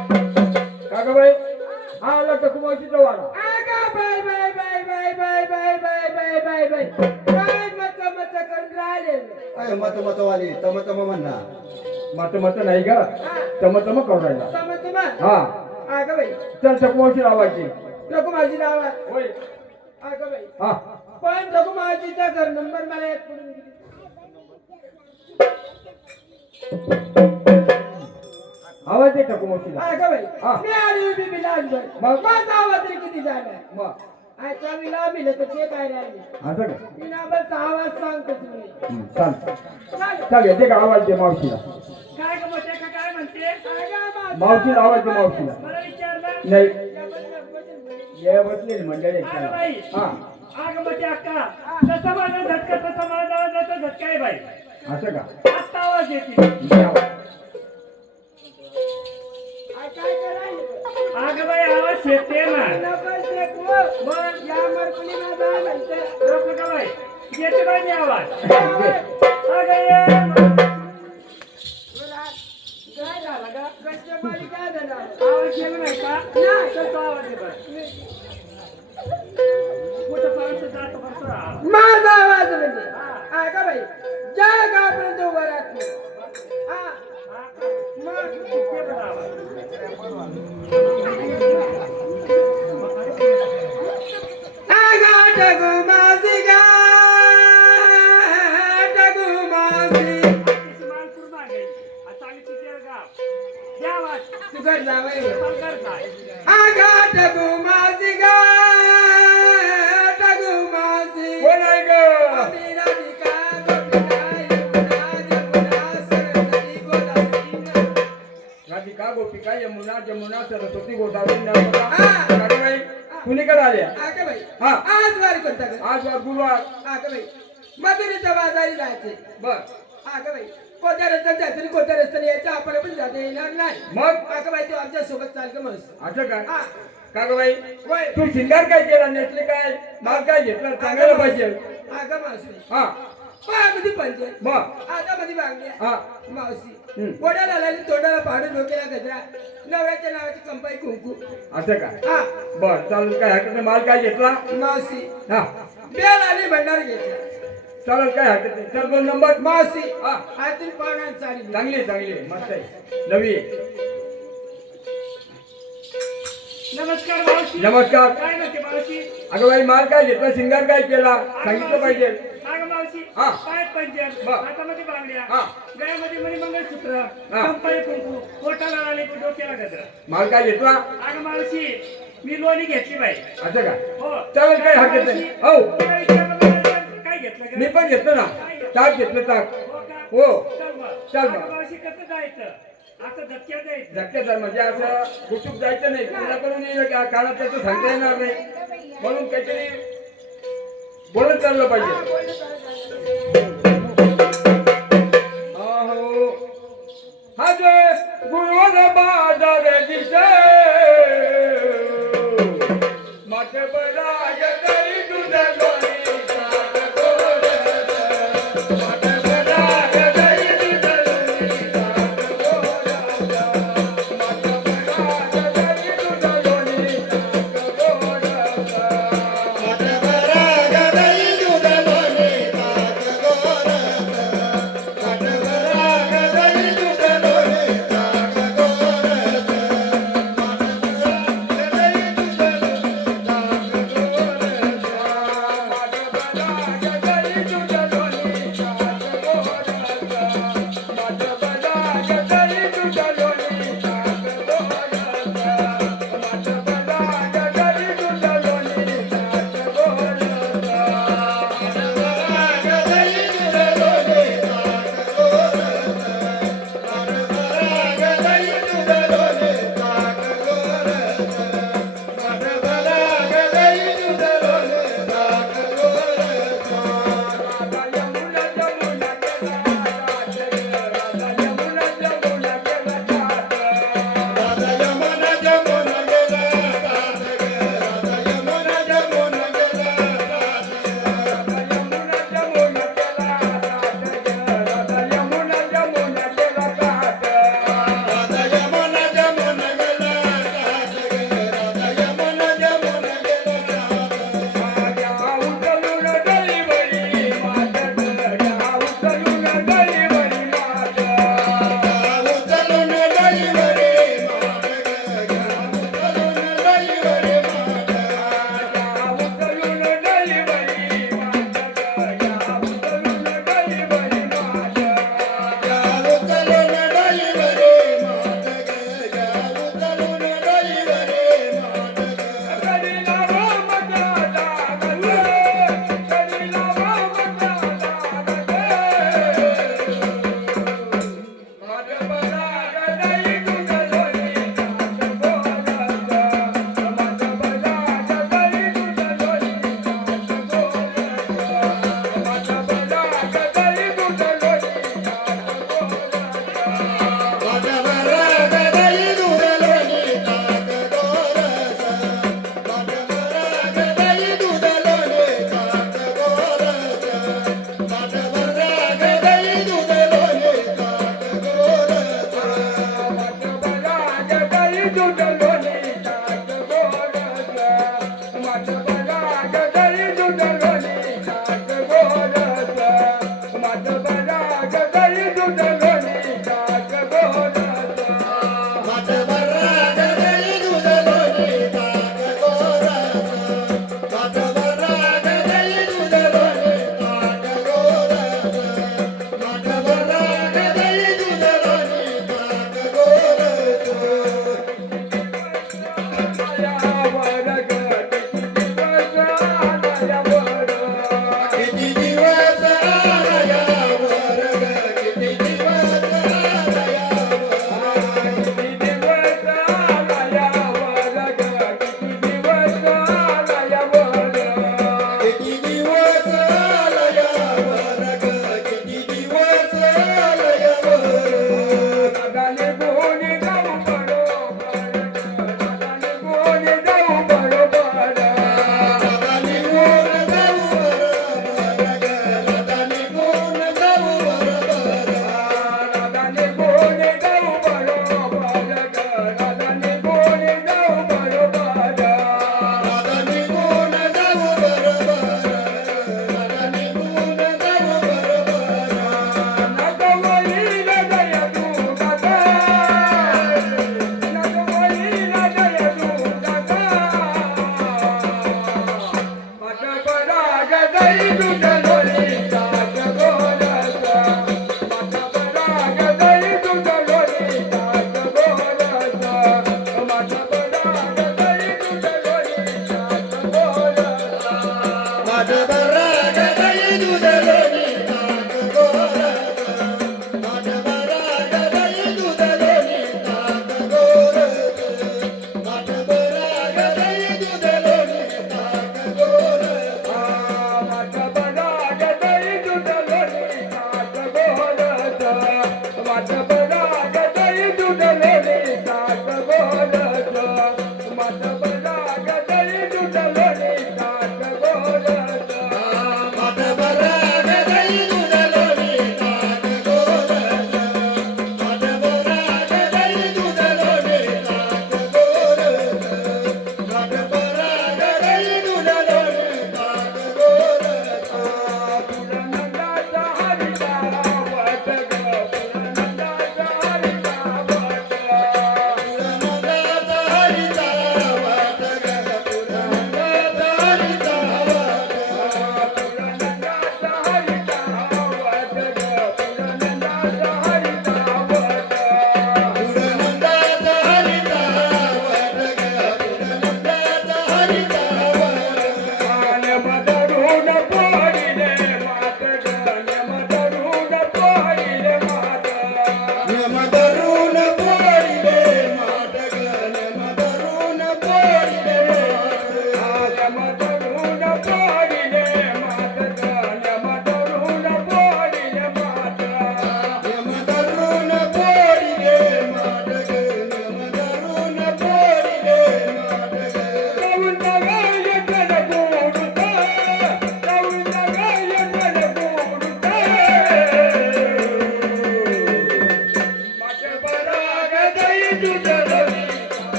बाई हा आला टकुमावशीचा वाडा. आगा bye bye bye bye bye bye bye bye bye bye काय मत मत करून राहिले. अय मत मत वाली तम तम म्हणा. मत मत नाही का तम तम करून राहिला. तम तम हा आगा बाई चल टकुमावशी लावायची. टकुमावशी लावा. होय आगा बाई हा पण टकुमावशीचा घर नंबर मला एक पडून गेली. आवाज दे टकुमावशीला. आगा बाई हा. मी आली उभी बिलासभर मग? माझा आवाज तरी किती झाला. मग आयचा विला मिळत तर ते बाहेर आले. असं का मी नाबाचा आवाज सांगतोच नाही. चाल चालेल. चाल येते का आवाज दे मावशीला. काय ग मोठ्या का काय म्हणते? आगा माझा मावशीला आवाज दे मावशीला. मला विचारलं. नाही या बदल बदल. ये बसलेली मंडळी अगं बाई. हा अगं मोठ्या अक्का. तसा माझा झटका तसा माझा आवाजाचा झटका आहे बाई. असं का आत्ता आवाज येते. दे आवाज. आ काय करायचं. अगं बाई आवाज येते ना. नंबर चेक हो. मग या मरकुली माझा म्हणते. रोक का बाई? येते बाई मी आवाज. काय अगं ये. झालं का कष्टपाळी काय झालं. आवाज येत नाही का? नाही. कसा आवाज आहे बाई? कुठं पर्यंत जातो बसतो हा. माझा आवाज म्हणजे हा का बाई जय गापर्यंत उभा राहतो. हा मग ते बघा आवाज. आगा टगू मासी गा टगू मासी. आत्ताची मालपूर मागे. आता आम्ही तिथे गाव. या आवाज. तू घर जावय. सरकार काय? आगा टगू मासी गा टगू मासी. कोण आहे ग आम्ही राधिका गोपिका यमुना जमुना सरस्वती गोदावरी. राधिका गोपिका यमुना जमुना सरस्वती गोदावरी नर्मदा. कुणीकडे आल्या आगा बाई हा. आज वारी कोणता ग. आज वार गुरुवार. आगा बाई मधुरीच्या बाजारी जायचे. बर आगा बाई कोणत्या रस्त्याने जायचं आणि कोणत्या रस्त्याने यायचं आपण पण जाता येणार नाही. मग आगा बाई तू आमच्या सोबत चाल का मस. असं काय हा का ग बाई होय. तू शिंगार काय केला नेसले काय माल काय घेतला सांगायला पाहिजे. आगा मावशी हा पायामध्ये पंच मग आगामध्ये बांगड्या. हा मावशी हम्म. कोणाला आला तोंडाला पाडून डोक्याला गजरा नवऱ्याच्या नावाची कंपाई कुंकू. असं का हा बर चालेल काय हरकत नाही माल काय घेतला मावशी हा बेल आणि भंडार घेतला. चालेल काय हरकत नाही. चल दोन नंबर मावशी हा हातून पाहुण्यात साडी दिली. चांगली चांगली मस्त आहे नवी आहे. नमस्कार मावशी. नमस्कार. काय म्हणते मावशी? अगं बाई माल काय घेतला शिंगार काय केला सांगितलं पाहिजे. अगं मावशी. हा. पायात पंजन. बर. हातामध्ये बांगड्या. हा. गळ्यामध्ये मणी मंगळसूत्र. हा. कंपाळी कुंकू. पोटाला आले डोक्याला गजरा. माल काय घेतला अगं मावशी मी लोणी घेतली बाई. असं का हो. चालेल काय हरकत नाही. मावशी, हो तुला विचारलं मला काय घेतलं ग? मी पण घेतलं ना ताक घेतलं ताक. हो का? हो चल मग. चल मग. अगं मावशी कसं जायचं? असं धक्क्यात जायचं. धक्क्याचा म्हणजे असं गुपचूप जायचं नाही कोणाकडून येईल कानात त्याचं सांगता येणार नाही म्हणून काहीतरी बोलत चाललं पाहिजे. अहो आज गुरुवार बाजार दिसे माथे बराय तरी तुझ्या लोणी साथ गोड. माथे बराय तरी तुझ्या लोणी साथ गोड. माथे बराय तरी तुझ्या लोणी साथ गोड.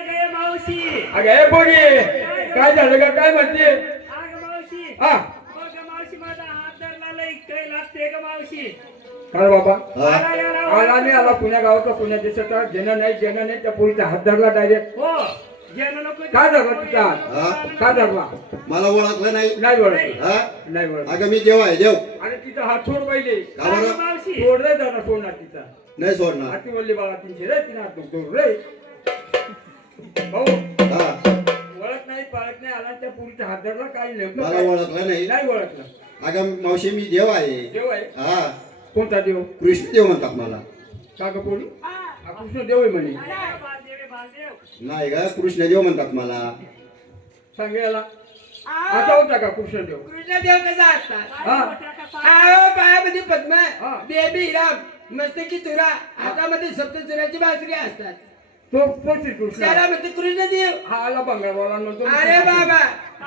अगं हे पोरी काय झालं का काय म्हणते अगं मावशी हा बघ मावशी माझा हात धरला लई काही लागते का मावशी काय बाबा हा? आला नाही आला पुण्या गावाचा पुण्या देशाचा ज्यानं नाही त्या पोरीचा हात धरला डायरेक्ट हो ज्यानं नको का धरला तिचा हा? हात का धरला मला ओळखलं नाही नाही ओळखलं हा? नाही ओळखलं अगं मी देव आहे देव आणि तिचा हात सोड पहिले का बरं मावशी सोडले जाणार सोडणार तिचा नाही सोडणार हाती बोलली बाळा तिचे रे तिने हात सोड रे भाऊ हा ओळख नाही पाळत नाही आला त्या पुरीचा हात धरला काही नेमकं मला काय? ओळखलं नाही नाही ओळखलं अगं मावशी मी देव आहे देव आहे हा कोणता देव कृष्ण देव म्हणतात मला का ग पोरी हा कृष्ण देव आहे म्हणे बालदेव नाही का कृष्ण देव म्हणतात मला सांगायला आ, आता होता का कृष्ण देव कृष्णदेव कसा असतात हा आओ पायामध्ये पद्म हा. बेबी राम मस्तकी तुरा हातामध्ये सप्तचुराची बासरी असतात तो श्रीकृष्ण त्याला म्हणते कृष्णदेव हा आला बंगालवाला म्हणतो अरे बाबा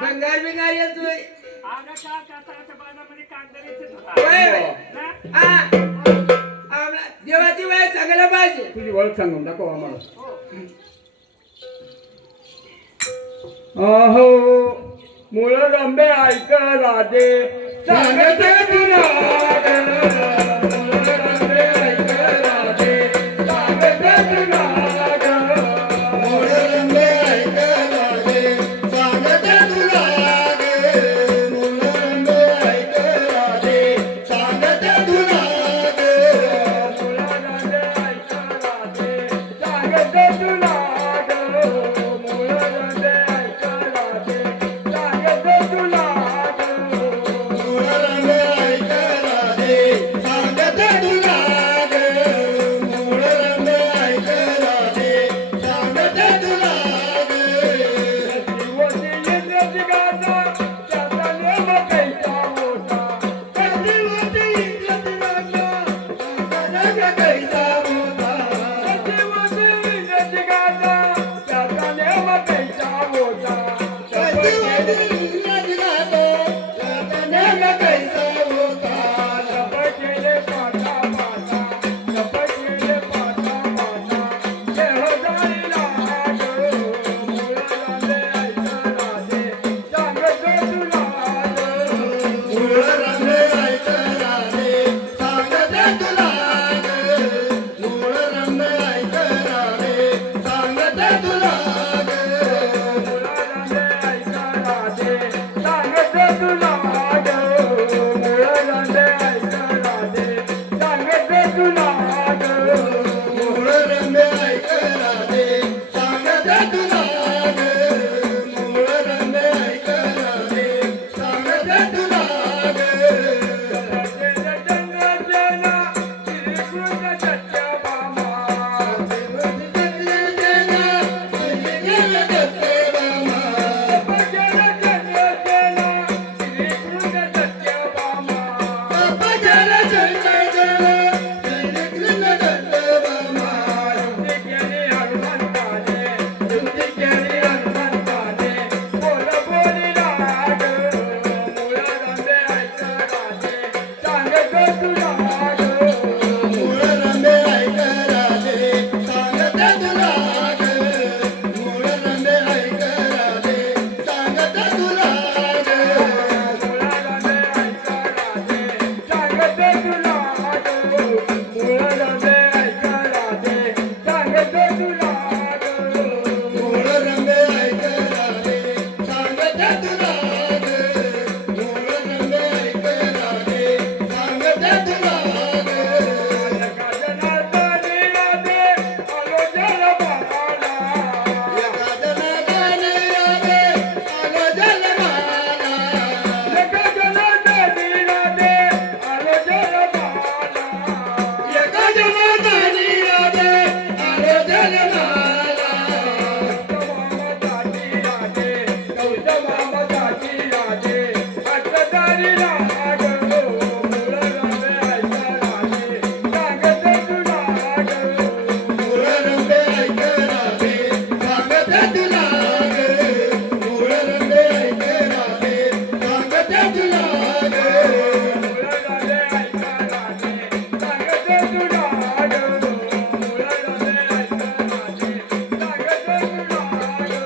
बंगार बिंगार येतोय अगं का कासाच्या बाजामध्ये कागदारीचे होता वय, वय. हो. आ, आम्हाला देवाची वय चांगला पाहिजे तुझी ओळख सांगून दाखव आम्हाला अहो मुळ रंबे ऐक राधे सांगते तुला मुळ रंबे ऐक राधे सांगते तुला मुळरंबे ऐक राधे, सांगते तुला गे. मुळरंबे ऐक राधे, सांगते तुला गे. मुळ रंबे ऐक राधे सांगते सांगते तुला ग मूळ रंबे ऐक राधे सांगते तुला ग मूळ रंबे ऐक राधे सांगते तुला ग मूळ रंबे ऐक राधे सांगते तुला ग होती इंद्रजिगाचा त्याचा नेम कैसा मोठा कधी होती इंद्रजिगाचा त्याचा कैसा मोठा होती इंद्रजिगाचा त्याचा नेम कैसा मोठा कधी होती इंद्रजिगाचा त्याचा नेम कैसा मोठा जप केले पाटा पाटा जप केले पाटा पाटा देह जाईला ग मूळ रंबे ऐक राधे सांगते तुला ग मूळ रंबे ऐक राधे सांगते तुला ग मूळ रंबे ऐक राधे सांगते तुला ग मुळारंबे ऐक राधे सांगते तुला ग मुळारंबे ऐक राधे सांगते तुला ग मूळ रंबे ऐक राधे सांगते तुला ग मूळ रंबे ऐक राधे सांगते तुला ग जंगसेना श्रीकृष्ण सत्यभामा जंगसेना श्रीकृष्ण सत्यभामा युक्ती केली हनुमंताने युक्ती केली हनुमंताने बोल बोलिला ग मुळारंबे ऐक राधे सांगते तुला ग मूळ रंबे ऐक राधे सांगते तुला ग मूळ रंबे ऐक राधे सांगते तुला ग मुळारंबे ऐक राधे सांगते तुला ग मुळारंबे ऐक राधे सांगते तुला ग मूळ रंबे ऐक राधे सांगते तुला ग मूळ रंबे ऐक राधे सांगते तुला ग एका जनार्दनी राधे आलो जलमाला एका जनार्दनी राधे आलो जलमाला एका जनार्दनी राधे आलो जलमाला एका जनार्दनी राधे आलो जलमाला मामाची राधे मामाची राधे अष्टधारी राग मूळ रंबे ऐक राधे सांगते तुला ग मूळ रंबे ऐक राधे सांगते तुला ग मूळ रंबे ऐक राधे सांगते तुला ग मुळारंबे ऐक राधे सांगते तुला ग मुळारंबे ऐक राधे सांगते तुला ग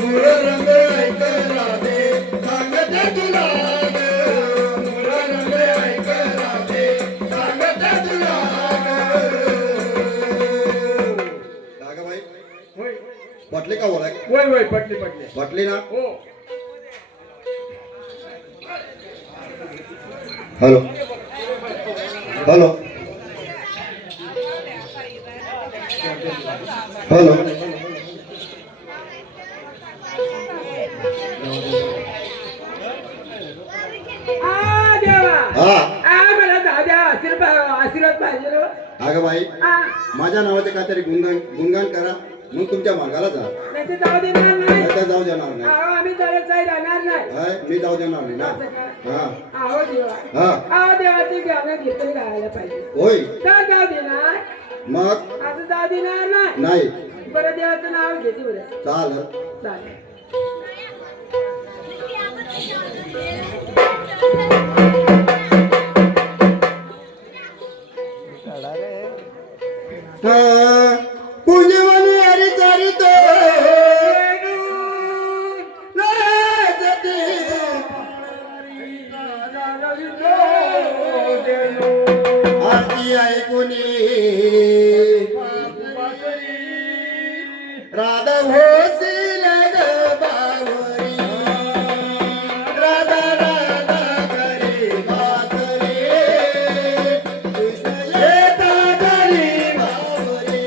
मूळ रंबे ऐक राधे सांगते तुला ग मूळ रंबे ऐक राधे सांगते तुला ग बाई होय वाटले का ओळख होय होय पटली पटली वाटली ना हो हॅलो हॅलो हॅलो देवा हा मला दादा आशीर्वाद पाहिजे हो. अगं बाई हा माझ्या नावाचे काहीतरी गुणगान करा मग तुमच्या मार्गाला जा नाही तर जाऊ देणार नाही नाही तर जाऊ देणार नाही अहो, आम्ही चालत काही राहणार नाही हाय, मी जाऊ देणार नाही ना हा आहो देवा हा आहो देवा ते गाणं घेतलं गायला पाहिजे होय तर जाऊ देणार मग असं जाऊ देणार नाही नाही बरं देवाचं नाव घेते बरं चालेल चालेल पूजवनी हरी चरित नाचते आरती ऐकुनी राधा होशील ग बावरी राधा राधा करे बासरी कृष्ण येता घरी बावरी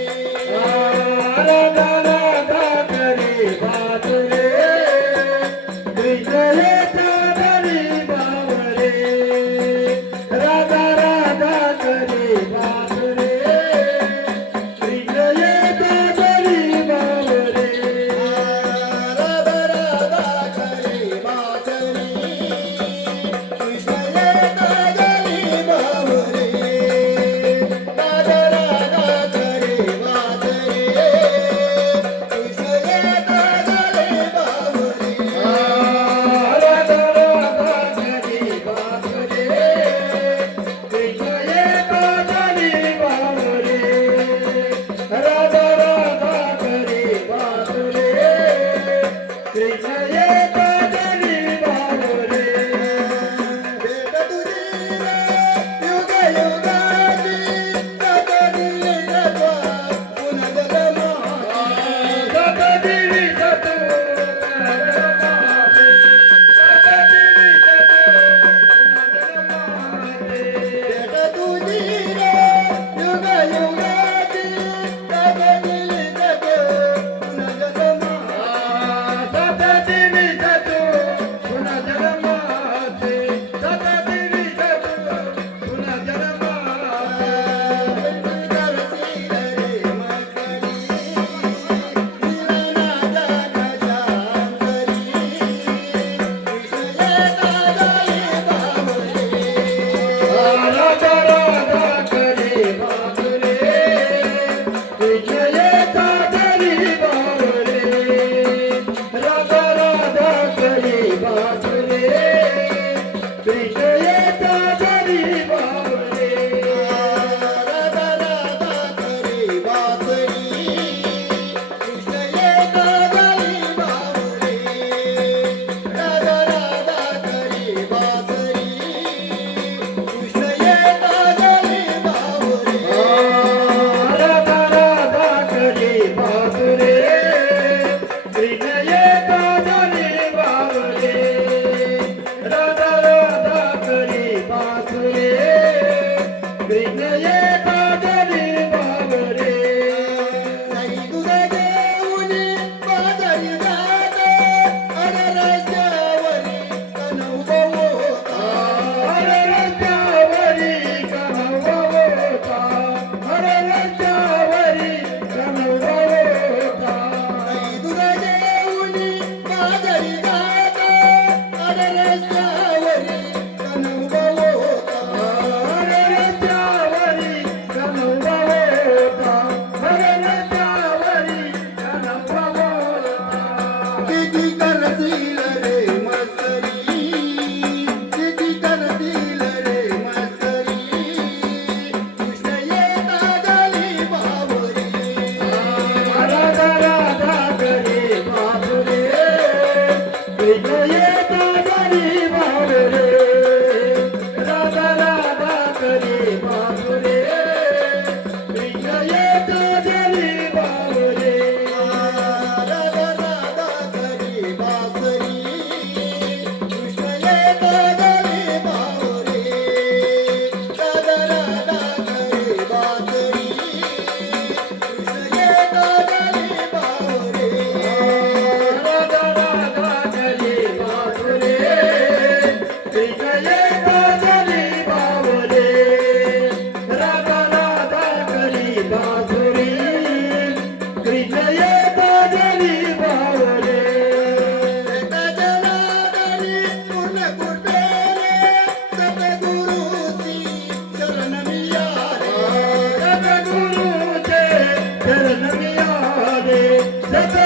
Let